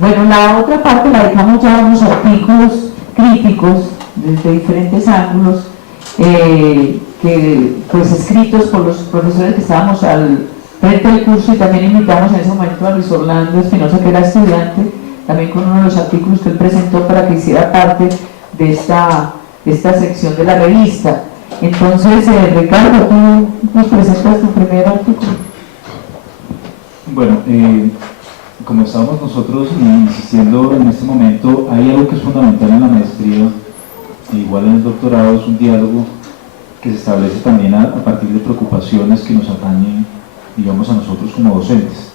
Bueno, la otra parte la dedicamos ya a unos artículos críticos desde diferentes ángulos, que pues escritos por los profesores que estábamos al frente del curso, y también invitamos en ese momento a Luis Orlando Espinosa, que era estudiante, también con uno de los artículos que él presentó para que hiciera parte de esta sección de la revista. Entonces, Ricardo, tú nos presentas tu primer artículo. Bueno, como estamos nosotros insistiendo en este momento, hay algo que es fundamental en la maestría, e igual en el doctorado, es un diálogo que se establece también a partir de preocupaciones que nos atañen, digamos, a nosotros como docentes.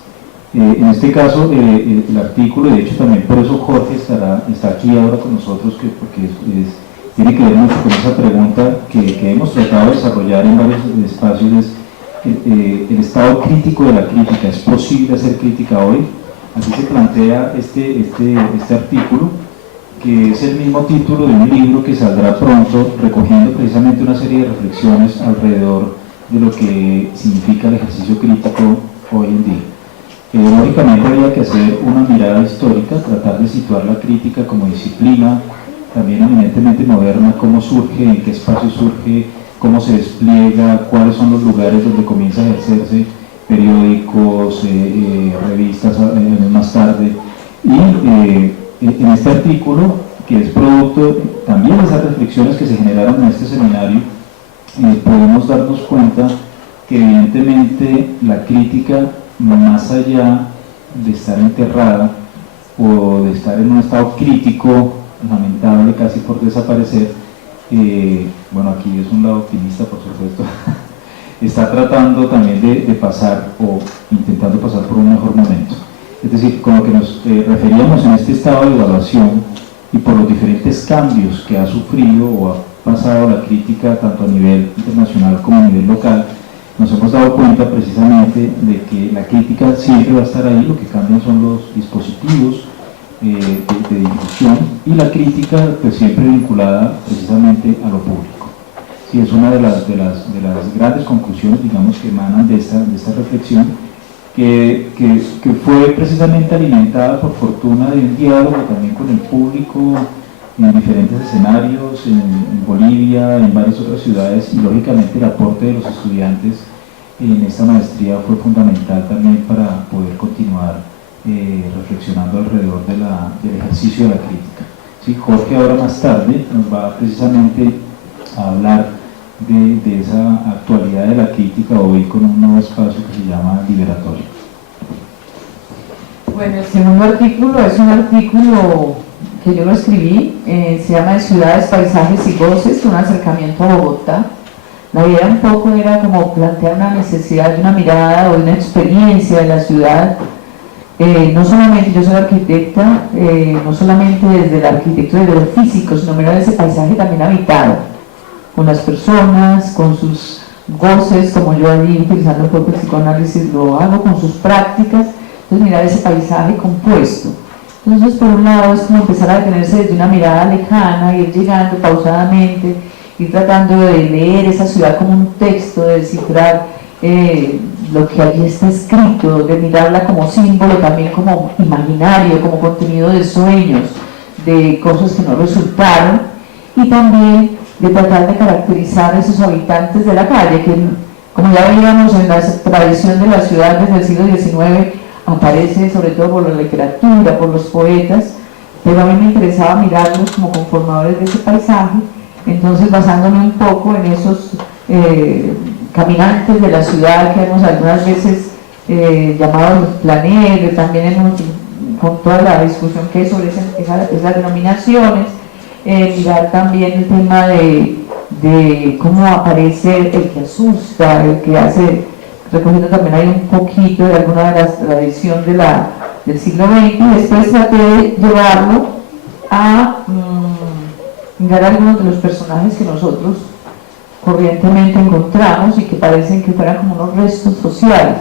En este caso, el artículo, de hecho también por eso Jorge está aquí ahora con nosotros, porque tiene que ver mucho con esa pregunta que hemos tratado de desarrollar en varios espacios, es el estado crítico de la crítica. ¿Es posible hacer crítica hoy? Así se plantea este artículo, que es el mismo título de un libro que saldrá pronto, recogiendo precisamente una serie de reflexiones alrededor de lo que significa el ejercicio crítico hoy en día. Lógicamente había que hacer una mirada histórica, tratar de situar la crítica como disciplina, también eminentemente moderna, cómo surge, en qué espacio surge, cómo se despliega, cuáles son los lugares donde comienza a ejercerse, periódicos, revistas más tarde. Y en este artículo, que es producto también de esas reflexiones que se generaron en este seminario, podemos darnos cuenta que evidentemente la crítica, más allá de estar enterrada o de estar en un estado crítico lamentable, casi por desaparecer, bueno, aquí es un lado optimista, por supuesto, está tratando también de pasar, o intentando pasar por un mejor momento. Es decir, con lo que nos referíamos en este estado de evaluación, y por los diferentes cambios que ha sufrido o ha pasado la crítica tanto a nivel internacional como a nivel local, nos hemos dado cuenta precisamente de que la crítica siempre va a estar ahí. Lo que cambian son los dispositivos de difusión, y la crítica pues siempre vinculada precisamente a lo público. Sí, es una de las grandes conclusiones, digamos, que emanan de esta reflexión, que fue precisamente alimentada, por fortuna, de un diálogo también con el público en diferentes escenarios, en Bolivia, en varias otras ciudades, y lógicamente el aporte de los estudiantes en esta maestría fue fundamental también para poder continuar reflexionando alrededor del ejercicio de la crítica. Sí, Jorge ahora más tarde nos va precisamente a hablar de esa actualidad de la crítica, hoy con un nuevo espacio que se llama Liberatorio. Bueno, el segundo artículo es un artículo que yo lo escribí, se llama Ciudades, Paisajes y Voces, un acercamiento a Bogotá. La idea un poco era como plantear una necesidad de una mirada o una experiencia de la ciudad. No solamente, yo soy arquitecta, no solamente desde la arquitectura y desde lo físico, sino mirar ese paisaje también habitado, con las personas, con sus voces, como yo allí utilizando el propio psicoanálisis lo hago, con sus prácticas. Entonces mirar ese paisaje compuesto. Entonces, por un lado, es como empezar a detenerse desde una mirada lejana, ir llegando pausadamente, ir tratando de leer esa ciudad como un texto, de descifrar lo que allí está escrito, de mirarla como símbolo, también como imaginario, como contenido de sueños, de cosas que no resultaron, y también de tratar de caracterizar a esos habitantes de la calle, que, como ya veíamos en la tradición de la ciudad desde el siglo XIX, aparece sobre todo por la literatura, por los poetas, pero a mí me interesaba mirarlos como conformadores de ese paisaje. Entonces, basándome un poco en esos caminantes de la ciudad que hemos algunas veces llamado los planeros, también con toda la discusión que hay sobre esas denominaciones, mirar también el tema de cómo aparece el que asusta, el que hace, recogiendo también hay un poquito de alguna de las tradiciones del siglo XX, y después traté de llevarlo a mirar algunos de los personajes que nosotros corrientemente encontramos y que parecen que fueran como unos restos sociales,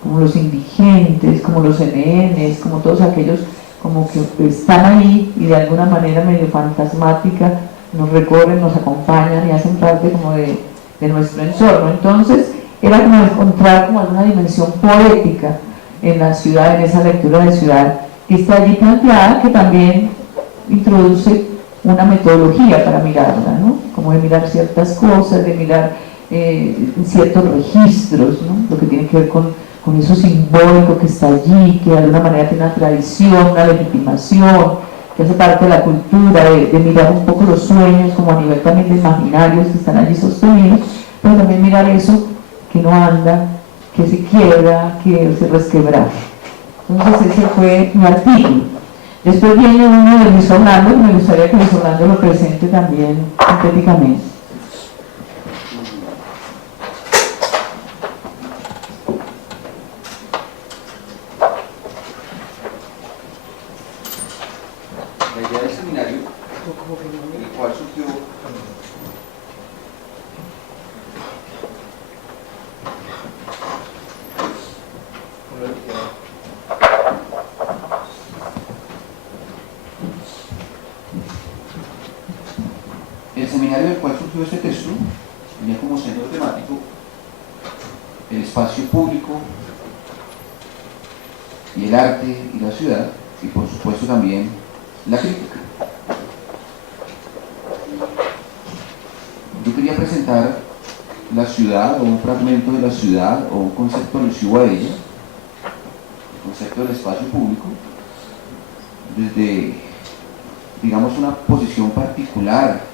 como los indigentes, como los NNs, como todos aquellos como que están ahí y de alguna manera medio fantasmática nos recorren, nos acompañan y hacen parte como de nuestro entorno. Entonces era como encontrar como alguna dimensión poética en la ciudad, en esa lectura de ciudad que está allí planteada, que también introduce una metodología para mirarla, ¿no? Como de mirar ciertas cosas, de mirar ciertos registros, ¿no? Lo que tiene que ver con eso simbólico que está allí, que de alguna manera tiene una tradición, una legitimación, que hace parte de la cultura, de mirar un poco los sueños como a nivel también de imaginarios que están allí sostenidos, pero también mirar eso que no anda, que se quiebra, que se resquebraja. Entonces ese fue mi artículo. Después viene uno de Luis Orlando, que me gustaría que Luis Orlando lo presente también sintéticamente. La idea del seminario, en el cual surgió este texto, tenía como centro temático el espacio público y el arte y la ciudad, y por supuesto también la crítica. Yo quería presentar la ciudad o un fragmento de la ciudad o un concepto alusivo a ella, el concepto del espacio público, desde, digamos, una posición particular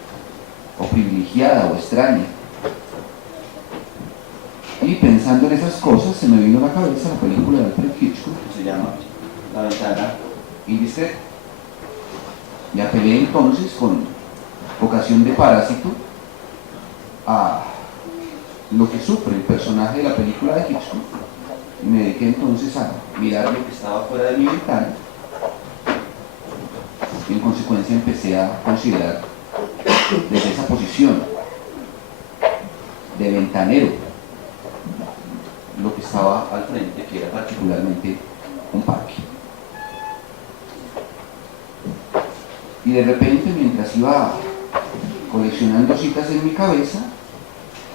o privilegiada o extraña. Y pensando en esas cosas se me vino a la cabeza la película de Alfred Hitchcock que se llama La ventana indiscreta. Y apelé entonces con vocación de parásito a lo que sufre el personaje de la película de Hitchcock y me dediqué entonces a mirar lo que estaba fuera de mi ventana y en consecuencia empecé a considerar desde esa posición de ventanero lo que estaba al frente, que era particularmente un parque. Y de repente, mientras iba coleccionando citas en mi cabeza,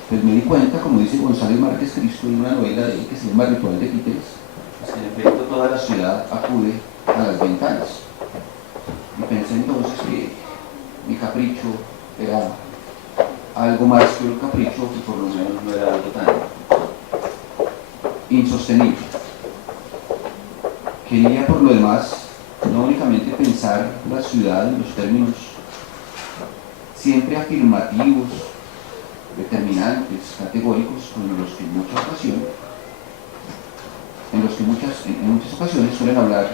pues me di cuenta, como dice González Márquez Cristo en una novela de él que se llama Ritual de Títeres, pues que en efecto toda la ciudad acude a las ventanas. Y pensé entonces que mi capricho era algo más que un capricho, que por lo menos no era algo tan insostenible. Quería por lo demás no únicamente pensar la ciudad en los términos siempre afirmativos, determinantes, categóricos, con los que en muchas ocasiones suelen hablar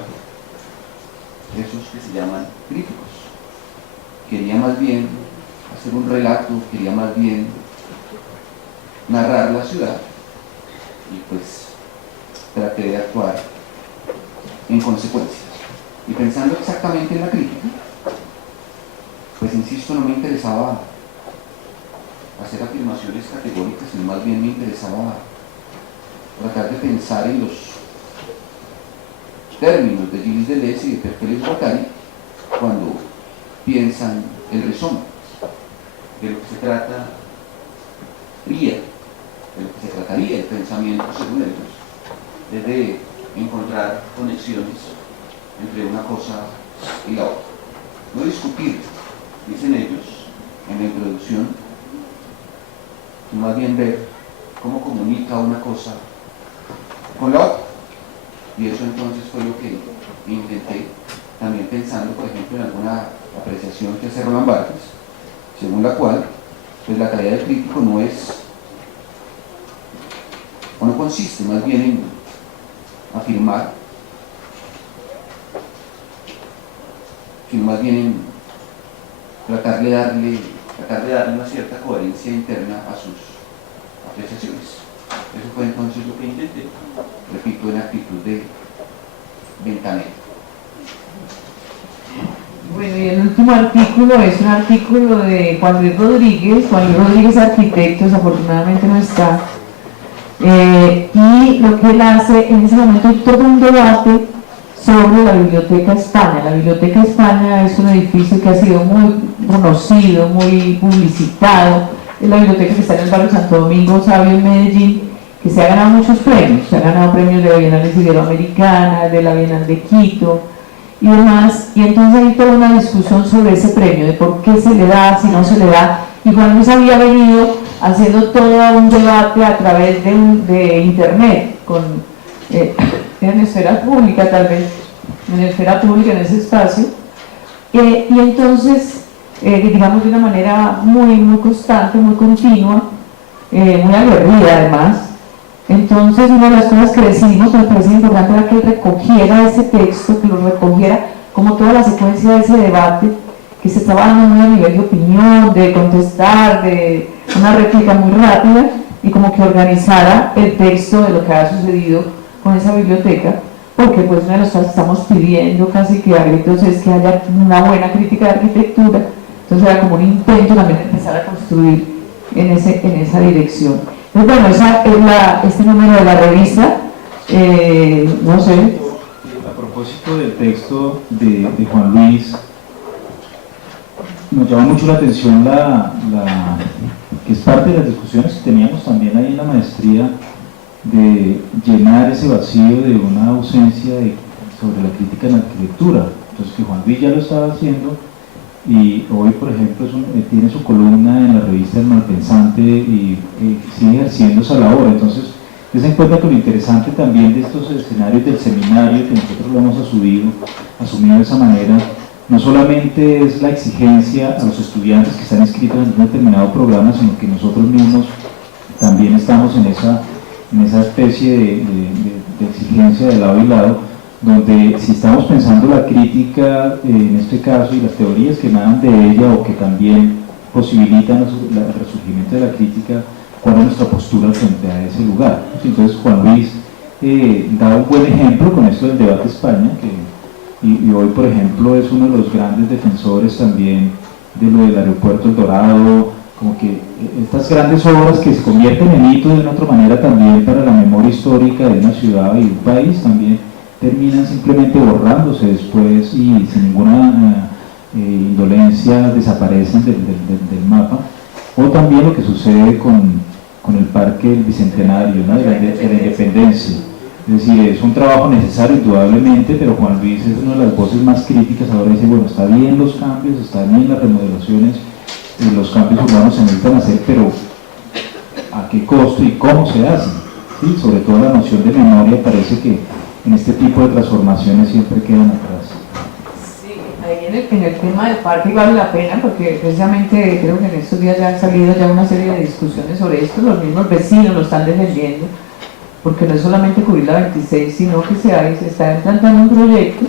esos que se llaman críticos. Quería más bien hacer un relato, quería más bien narrar la ciudad y pues traté de actuar en consecuencia. Y pensando exactamente en la crítica, pues insisto, no me interesaba hacer afirmaciones categóricas, sino más bien me interesaba tratar de pensar en los términos de Gilles Deleuze y de Berkeley-Guattari cuando piensan el resumen de lo que se trataría el pensamiento según ellos, es de encontrar conexiones entre una cosa y la otra. No discutir, dicen ellos en la introducción, sino más bien ver cómo comunica una cosa con la otra. Y eso entonces fue lo que intenté, también pensando, por ejemplo, en alguna apreciación que hace Roland Barthes, según la cual pues la tarea del crítico no es, o no consiste más bien en afirmar, sino más bien en tratar de darle una cierta coherencia interna a sus apreciaciones. Eso fue entonces lo que intenté, repito, en actitud de ventanero. Bueno, y el último artículo es un artículo de Juan Luis Rodríguez. Juan Luis Rodríguez, arquitecto, desafortunadamente no está. Y lo que él hace, en ese momento hay todo un debate sobre la Biblioteca España. La Biblioteca España es un edificio que ha sido muy conocido, muy publicitado. Es la biblioteca que está en el barrio Santo Domingo Sabio en Medellín, que se ha ganado muchos premios. Se ha ganado premios de la Bienal Iberoamericana, de la Bienal de Quito. y demás, y entonces hay toda una discusión sobre ese premio, de por qué se le da, si no se le da, y Juan Luis había venido haciendo todo un debate a través de internet, en esfera pública tal vez, en esfera pública, en ese espacio, y entonces, digamos de una manera muy constante, muy continua, muy aguerrida además. Entonces, una de las cosas que decidimos, me parece importante, era que él recogiera ese texto, que lo recogiera como toda la secuencia de ese debate, que se estaba dando muy a nivel de opinión, de contestar, de una réplica muy rápida, y como que organizara el texto de lo que ha sucedido con esa biblioteca, porque pues una de las cosas que estamos pidiendo casi que a gritos es que haya una buena crítica de arquitectura. Entonces era como un intento también de empezar a construir en esa dirección. Entonces, bueno, esa es este número de la revista, no sé. A propósito del texto de Juan Luis, nos llama mucho la atención que es parte de las discusiones que teníamos también ahí en la maestría, de llenar ese vacío de una ausencia sobre la crítica en la arquitectura. Entonces, que Juan Luis ya lo estaba haciendo, y hoy, por ejemplo, tiene su columna en la revista El Malpensante y sigue ejerciendo esa labor. Entonces, se encuentra con lo interesante también de estos escenarios del seminario, que nosotros lo hemos asumido de esa manera. No solamente es la exigencia a los estudiantes que están inscritos en un determinado programa, sino que nosotros mismos también estamos en esa especie de exigencia de lado y lado, donde si estamos pensando la crítica en este caso y las teorías que nadan de ella o que también posibilitan el resurgimiento de la crítica, ¿cuál es nuestra postura frente a ese lugar? Entonces Juan Luis da un buen ejemplo con esto del debate España, y hoy, por ejemplo, es uno de los grandes defensores también de lo del aeropuerto El Dorado, como que estas grandes obras que se convierten en hito de una otra manera también para la memoria histórica de una ciudad y un país, también terminan simplemente borrándose después y sin ninguna indolencia desaparecen del mapa. O también lo que sucede con el Parque del Bicentenario, ¿no? de la Independencia. Es decir, es un trabajo necesario indudablemente, pero Juan Luis es una de las voces más críticas. Ahora dice, bueno, está bien los cambios, están bien las remodelaciones, los cambios urbanos se necesitan hacer, pero ¿a qué costo y cómo se hacen? ¿Sí? Sobre todo la noción de memoria parece que en este tipo de transformaciones siempre quedan atrás. Sí, ahí en el tema del parque vale la pena, porque precisamente creo que en estos días ya han salido ya una serie de discusiones sobre esto, los mismos vecinos lo están defendiendo, porque no es solamente cubrir la 26, sino que se está implantando un proyecto,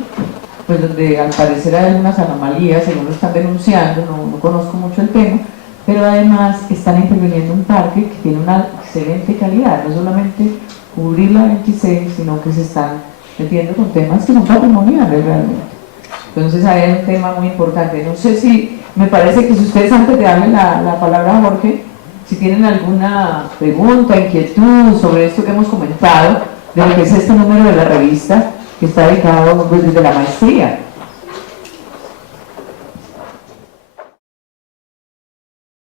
pues donde al parecer hay algunas anomalías, según lo están denunciando, no conozco mucho el tema, pero además están interviniendo un parque que tiene una excelente calidad, no solamente cubrir la 26, sino que se están metiendo con temas que son patrimoniales realmente. Entonces ahí hay un tema muy importante. No sé si, me parece que si ustedes antes de darle la palabra a Jorge, si tienen alguna pregunta, inquietud sobre esto que hemos comentado, de lo que es este número de la revista, que está dedicado pues, desde la maestría